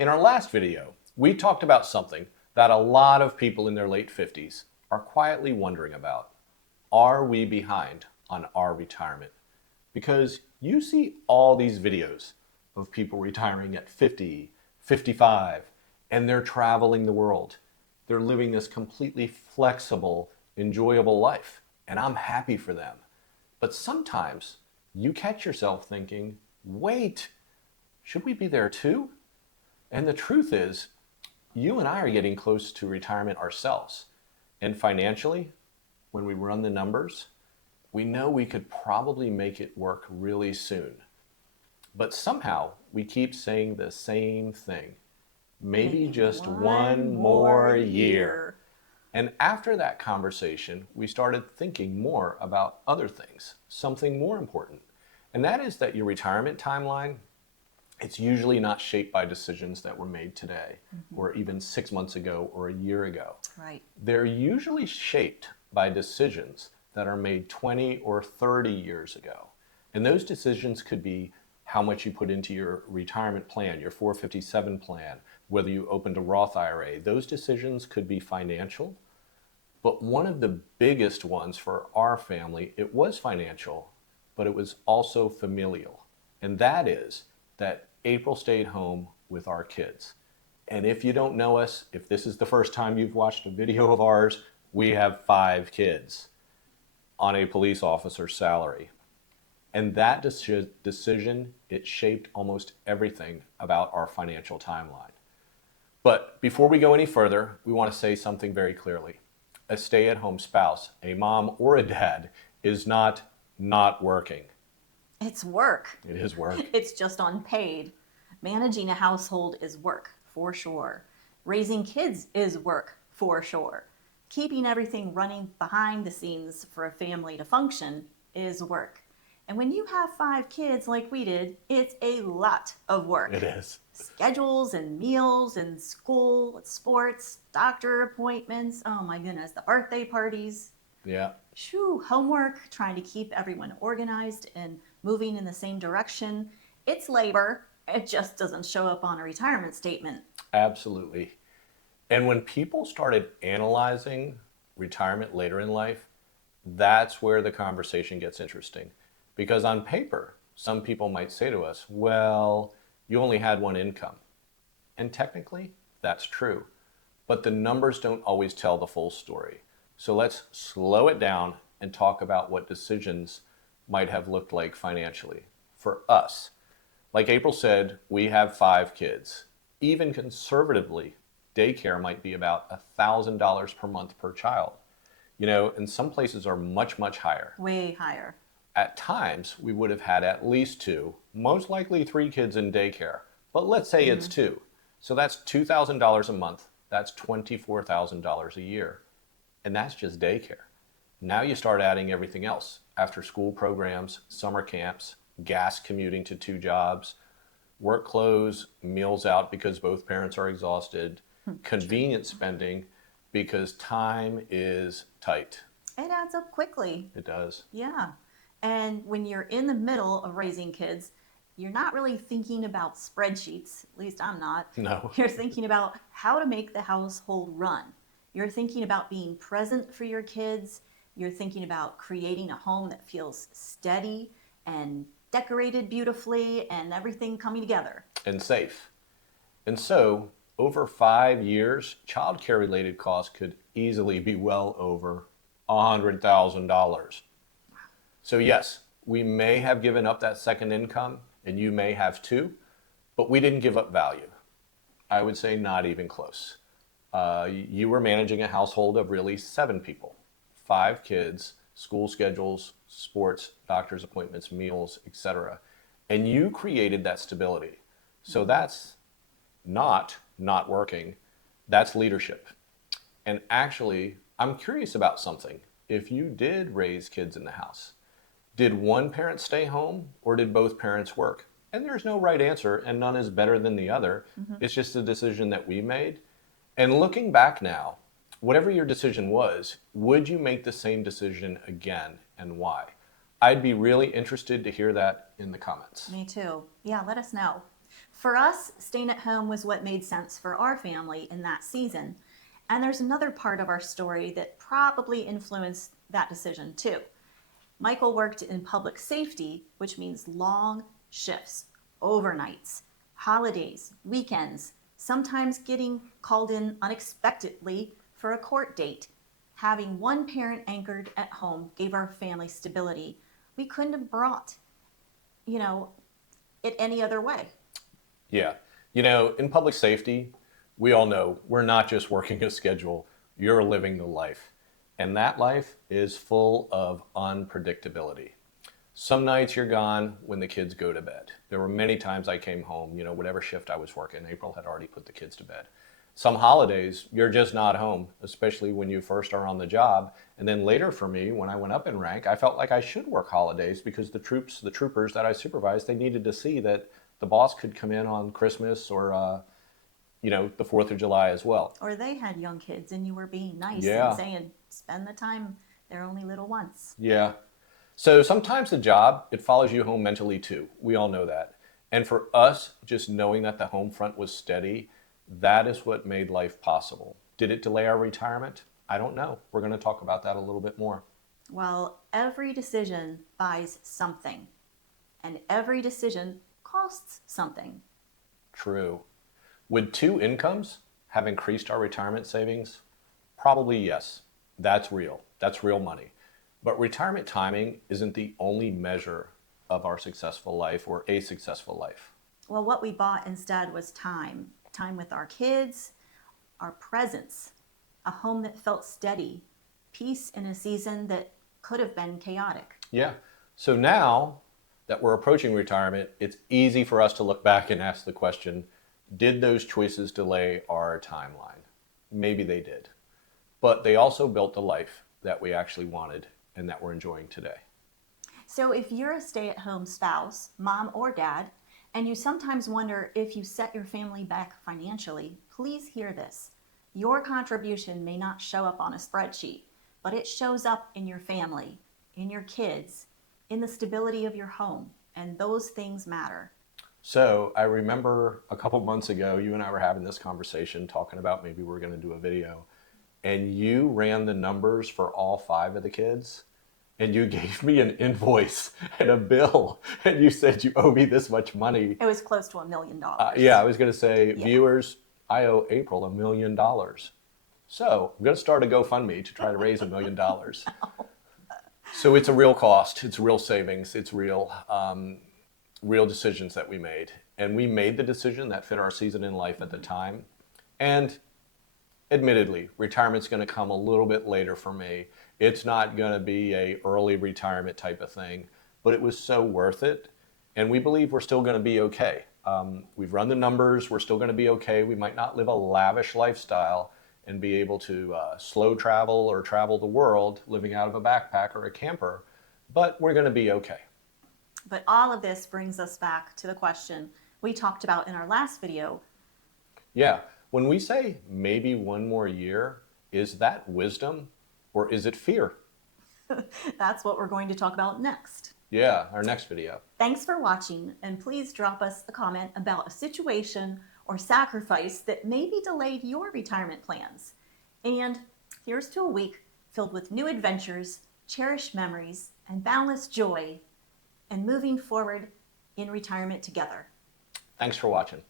In our last video, we talked about something that a lot of people in their late 50s are quietly wondering about. Are we behind on our retirement? Because you see all these videos of people retiring at 50, 55, and they're traveling the world. They're living this completely flexible, enjoyable life, and I'm happy for them. But sometimes you catch yourself thinking, wait, should we be there too? And the truth is, you and I are getting close to retirement ourselves. And financially, when we run the numbers, we know we could probably make it work really soon. But somehow we keep saying the same thing. Maybe just one more year. And after that conversation, we started thinking more about other things, something more important. And that is that your retirement timeline, it's usually not shaped by decisions that were made today or even 6 months ago or a year ago. Right. They're usually shaped by decisions that are made 20 or 30 years ago. And those decisions could be how much you put into your retirement plan, your 457 plan, whether you opened a Roth IRA. Those decisions could be financial. But one of the biggest ones for our family, it was financial, but it was also familial. And that is that April stayed home with our kids. And if you don't know us, if this is the first time you've watched a video of ours, we have 5 kids on a police officer's salary. And that decision, it shaped almost everything about our financial timeline. But before we go any further, we want to say something very clearly. A stay-at-home spouse, a mom or a dad, is not working. It's work. It is work. It's just unpaid. Managing a household is work, for sure. Raising kids is work, for sure. Keeping everything running behind the scenes for a family to function is work. And when you have 5 kids like we did, it's a lot of work. It is. Schedules and meals and school, sports, doctor appointments. Oh my goodness, the birthday parties. Yeah. Shoo, homework, trying to keep everyone organized and moving in the same direction. It's labor. It just doesn't show up on a retirement statement. Absolutely. And when people started analyzing retirement later in life, that's where the conversation gets interesting. Because on paper, some people might say to us, well, you only had one income. And technically, that's true. But the numbers don't always tell the full story. So let's slow it down and talk about what decisions might have looked like financially for us. Like April said, we have 5 kids. Even conservatively, daycare might be about $1,000 per month per child. You know, and some places are much, much higher. Way higher. At times, we would have had at least 2, most likely 3 kids in daycare. But let's say it's 2. So that's $2,000 a month. That's $24,000 a year. And that's just daycare. Now you start adding everything else. After school programs, summer camps, gas commuting to 2 jobs, work clothes, meals out because both parents are exhausted, convenience spending because time is tight. It adds up quickly. It does. Yeah. And when you're in the middle of raising kids, you're not really thinking about spreadsheets. At least I'm not. No. You're thinking about how to make the household run. You're thinking about being present for your kids. You're thinking about creating a home that feels steady and decorated beautifully and everything coming together. And safe. And so, over 5 years, childcare related costs could easily be well over $100,000. So yes, we may have given up that second income, and you may have too, but we didn't give up value. I would say not even close. You were managing a household of really 7 people, 5 kids, school schedules, sports, doctor's appointments, meals, etc. And you created that stability. So that's not working. That's leadership. And actually, I'm curious about something. If you did raise kids in the house, did one parent stay home or did both parents work? And there's no right answer and none is better than the other. It's just a decision that we made. And looking back now, whatever your decision was, would you make the same decision again and why? I'd be really interested to hear that in the comments. Me too. Yeah, let us know. For us, staying at home was what made sense for our family in that season. And there's another part of our story that probably influenced that decision too. Michael worked in public safety, which means long shifts, overnights, holidays, weekends, sometimes getting called in unexpectedly for a court date. Having one parent anchored at home gave our family stability we couldn't have brought, you know, it any other way. Yeah. In public safety, we all know we're not just working a schedule, you're living the life. And that life is full of unpredictability. Some nights you're gone when the kids go to bed. There were many times I came home, whatever shift I was working, April had already put the kids to bed. Some holidays, you're just not home, especially when you first are on the job. And then later for me, when I went up in rank, I felt like I should work holidays because the troopers that I supervised, they needed to see that the boss could come in on Christmas or, the 4th of July as well. Or they had young kids and you were being nice Yeah. and saying, spend the time, they're only little ones. Yeah. So sometimes the job, it follows you home mentally too. We all know that. And for us, just knowing that the home front was steady, that is what made life possible. Did it delay our retirement? I don't know. We're going to talk about that a little bit more. Well, every decision buys something, and every decision costs something. True. Would 2 incomes have increased our retirement savings? Probably yes. That's real. That's real money. But retirement timing isn't the only measure of our successful life or a successful life. Well, what we bought instead was time with our kids, our presence, a home that felt steady, peace in a season that could have been chaotic. Yeah. So now that we're approaching retirement, it's easy for us to look back and ask the question, did those choices delay our timeline? Maybe they did. But they also built the life that we actually wanted and that we're enjoying today. So if you're a stay-at-home spouse, mom or dad, and you sometimes wonder if you set your family back financially, please hear this. Your contribution may not show up on a spreadsheet, but it shows up in your family, in your kids, in the stability of your home, and those things matter. So I remember a couple months ago, you and I were having this conversation talking about maybe we're going to do a video, and you ran the numbers for all 5 of the kids. And you gave me an invoice and a bill, and you said you owe me this much money. It was close to $1 million. Yeah, I was going to say, Yeah. Viewers, I owe April $1 million. So I'm going to start a GoFundMe to try to raise $1 million. So it's a real cost. It's real savings. It's real decisions that we made. And we made the decision that fit our season in life at the time. And admittedly, retirement's going to come a little bit later for me. It's not going to be a early retirement type of thing, but it was so worth it. And we believe we're still going to be okay. We've run the numbers. We're still going to be okay. We might not live a lavish lifestyle and be able to slow travel or travel the world living out of a backpack or a camper, but we're going to be okay. But all of this brings us back to the question we talked about in our last video. Yeah. When we say maybe one more year, is that wisdom or is it fear? That's what we're going to talk about next. Yeah, our next video. Thanks for watching, and please drop us a comment about a situation or sacrifice that maybe delayed your retirement plans. And here's to a week filled with new adventures, cherished memories, and boundless joy, and moving forward in retirement together. Thanks for watching.